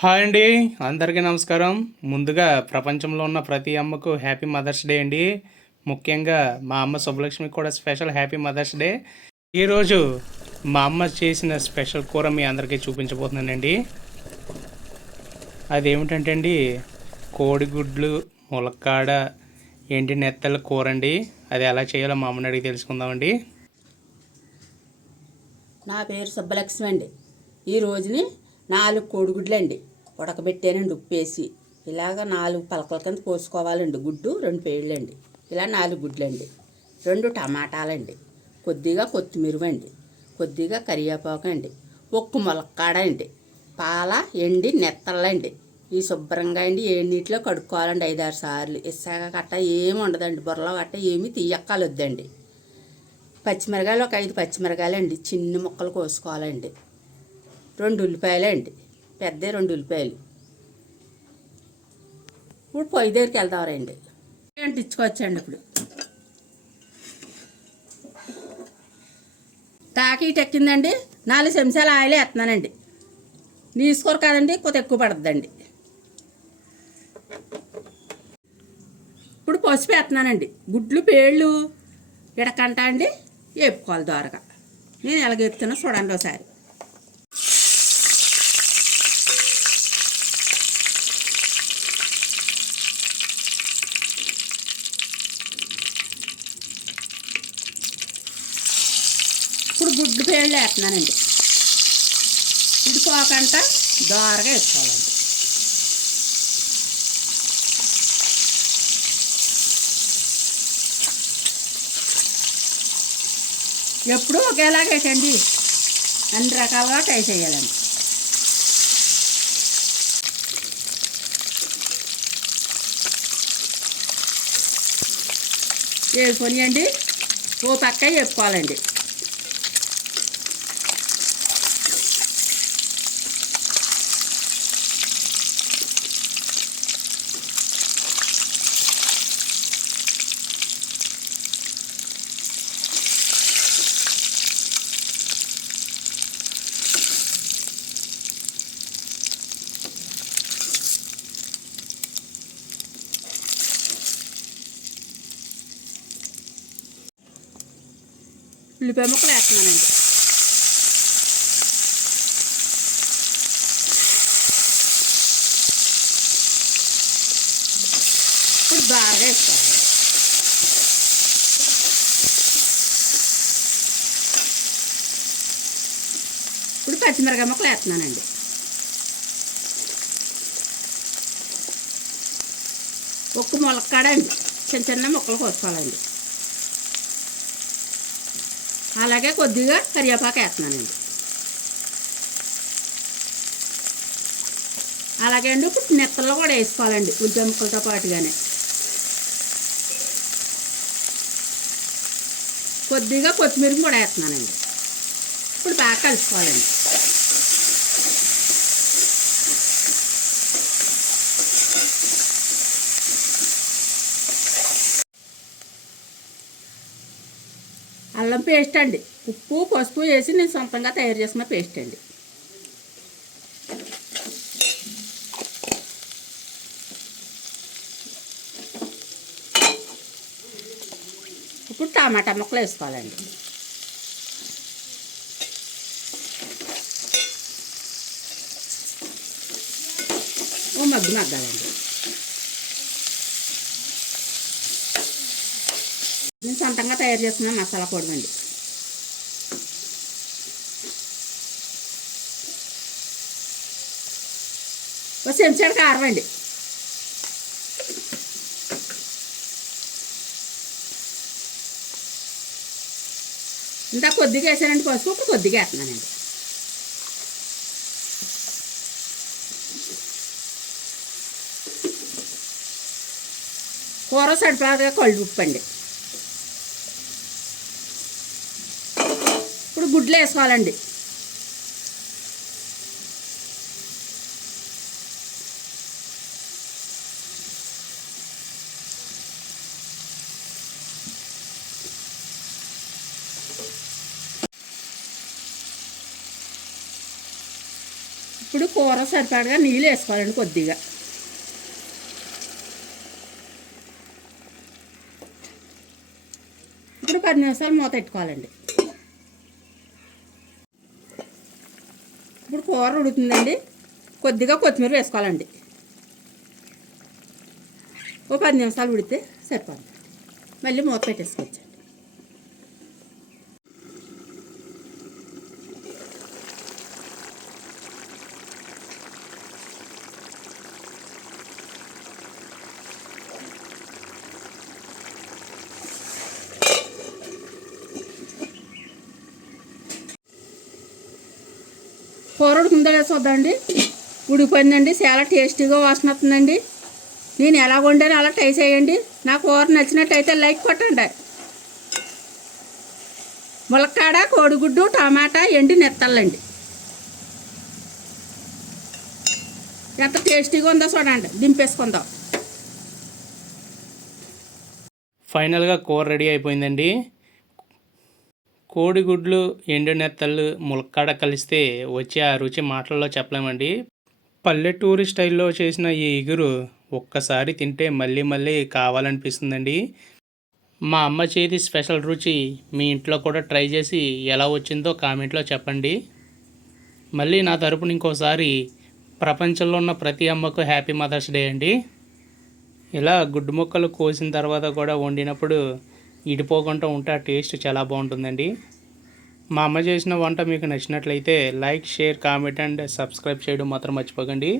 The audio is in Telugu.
హాయ్ అండి. అందరికీ నమస్కారం. ముందుగా ప్రపంచంలో ఉన్న ప్రతి అమ్మకు హ్యాపీ మదర్స్ డే అండి. ముఖ్యంగా మా అమ్మ శుభలక్ష్మికి కూడా స్పెషల్ హ్యాపీ మదర్స్ డే. ఈరోజు మా అమ్మ చేసిన స్పెషల్ కూర మీ అందరికీ చూపించబోతున్నానండి. అదేమిటంటే అండి, కోడిగుడ్లు, ములక్కాడ, ఎండి నెత్తల కూర అండి. అది ఎలా చేయాలో మా అమ్మని అడిగి తెలుసుకుందామండి. నా పేరు సుబ్బలక్ష్మి అండి. ఈ రోజుని 4 కోడిగుడ్లండి ఉడకబెట్టానండి ఉప్పేసి. ఇలాగ 4 పలకల కింద కోసుకోవాలండి. గుడ్డు 2 పేళ్ళండి. ఇలా 4 గుడ్లండి. 2 టమాటాలండి, కొద్దిగా కొత్తిమీర అండి, కొద్దిగా కరివేపాకు అండి, ఒక్క ములక్కాడ అండి, పాల ఎండి నెత్తళ్ళండి. ఈ శుభ్రంగా అండి ఏ నీటిలో కడుక్కోవాలండి 5-6 సార్లు. ఇసాక గట్ట ఏమి ఉండదండి, బుర్రలో గట్ట ఏమి తీయక్కలొద్దండి. పచ్చిమిరకాయలు ఒక 5 పచ్చిమిరకాయలు అండి, చిన్న ముక్కలు కోసుకోవాలండి. 2 ఉల్లిపాయలు అండి, పెద్ద 2 ఉల్లిపాయలు. ఇప్పుడు పొయ్యి దగ్గరికి వెళ్తామండి. అంటించుకోవచ్చండి. ఇప్పుడు తాకీట్ ఎక్కిందండి. 4 చెంచాలు ఆయిల్ వేస్తున్నానండి. నీసుకోరు కదండి, కొద్దిగా ఎక్కువ పడుతుందండి. ఇప్పుడు పసుపు వేస్తున్నానండి. గుడ్లు పేళ్ళు ఎడకంట అండి వేపుకోవాలి దోరగా. నేను ఎలాగెత్తున్నా చూడండి ఒకసారి. ఇప్పుడు గుడ్లు పేళ్ళు వేస్తున్నానండి. ఇడిపోకంట దోరగా వేసుకోవాలండి. ఎప్పుడూ ఒకేలాగేటండి, అన్ని రకాలుగా ట్రై చేయాలండి. వేసుకొనియండి ఓ పక్క వేపుకోవాలండి. ఉల్లిపాయ ముక్కలు వేస్తున్నానండి. ఇప్పుడు బాగా వేసుకోవాలి. ఇప్పుడు పచ్చిమిరకాయ ముక్కలు వేస్తున్నానండి. ఒక్క ములక్కాడ అండి, చిన్న చిన్న ముక్కలు కోసుకోవాలండి. అలాగే కొద్దిగా కరివేపాకు వేస్తున్నానండి. అలాగే అండి ఇప్పుడు నెత్తల్లో కూడా వేసుకోవాలండి ఉల్లిపాయ ముక్కలతో పాటుగానే. కొద్దిగా కొత్తిమీర కూడా వేస్తున్నానండి. ఇప్పుడు బాగా కలుపుకోవాలండి. అల్లం పేస్ట్ అండి, ఉప్పు పసుపు వేసి నేను సొంతంగా తయారు చేసుకున్న పేస్ట్ అండి. ఇప్పుడు టమాటా ముక్కలు వేసుకోవాలండి. ఓ మగ్గాలండి. నేను సొంతంగా తయారు చేసుకున్న మసాలా పొడి అండి. ఒక చెంచాడు కారం అండి. ఇంత కొద్దిగా వేసానండి పసుపు, ఇప్పుడు కొద్దిగా వేస్తున్నానండి. కూర సరిపడగా కళ్ళు ఉప్పు అండి. ఇప్పుడు గుడ్లు వేసుకోవాలండి. ఇప్పుడు కూర సరిపడగా నీళ్ళు వేసుకోవాలండి కొద్దిగా. ఇప్పుడు 10 నిమిషాలు మూత పెట్టుకోవాలండి. ఇప్పుడు కూర ఉడుకుతుందండి. కొద్దిగా కొత్తిమీర వేసుకోవాలండి. ఓ 10 నిమిషాలు ఉడితే సరిపోతుంది. మళ్ళీ మూత పెట్టేసుకోవచ్చండి. కూర ఉడుకుందో లేదో చూద్దామండి. ఉడికిపోయిందండి. చాలా టేస్టీగా వాసన వస్తుందండి. నేను ఎలా వండానో అలా ట్రై చేయండి. నా కూర నచ్చినట్టయితే లైక్ కొట్టండి. ములక్కాడ, కోడిగుడ్డు, టమాటా, ఎండి నెత్తళ్ళండి. ఎంత టేస్టీగా ఉందో చూడండి. దింపేసుకుందాం. ఫైనల్గా కూర రెడీ అయిపోయిందండి. కోడిగుడ్లు, ఎండు నెత్తళ్ళు, ములక్కాడ కలిస్తే వచ్చే ఆ రుచి మాటల్లో చెప్పలేమండి. పల్లెటూరి స్టైల్లో చేసిన ఈ ఇగురు ఒక్కసారి తింటే మళ్ళీ మళ్ళీ కావాలనిపిస్తుందండి. మా అమ్మ చేతి స్పెషల్ రుచి మీ ఇంట్లో కూడా ట్రై చేసి ఎలా వచ్చిందో కామెంట్లో చెప్పండి. మళ్ళీ నా తరపున ఇంకోసారి ప్రపంచంలో ఉన్న ప్రతి అమ్మకు హ్యాపీ మదర్స్ డే అండి. ఇలా గుడ్డు ముక్కలు కోసిన తర్వాత కూడా వండినప్పుడు ఇడిపోకుండా ఉంటే ఆ టేస్ట్ చాలా బాగుంటుందండి. మా అమ్మ చేసిన వంట మీకు నచ్చినట్లయితే like, share, comment and subscribe చేయడం మాత్రం మర్చిపోకండి.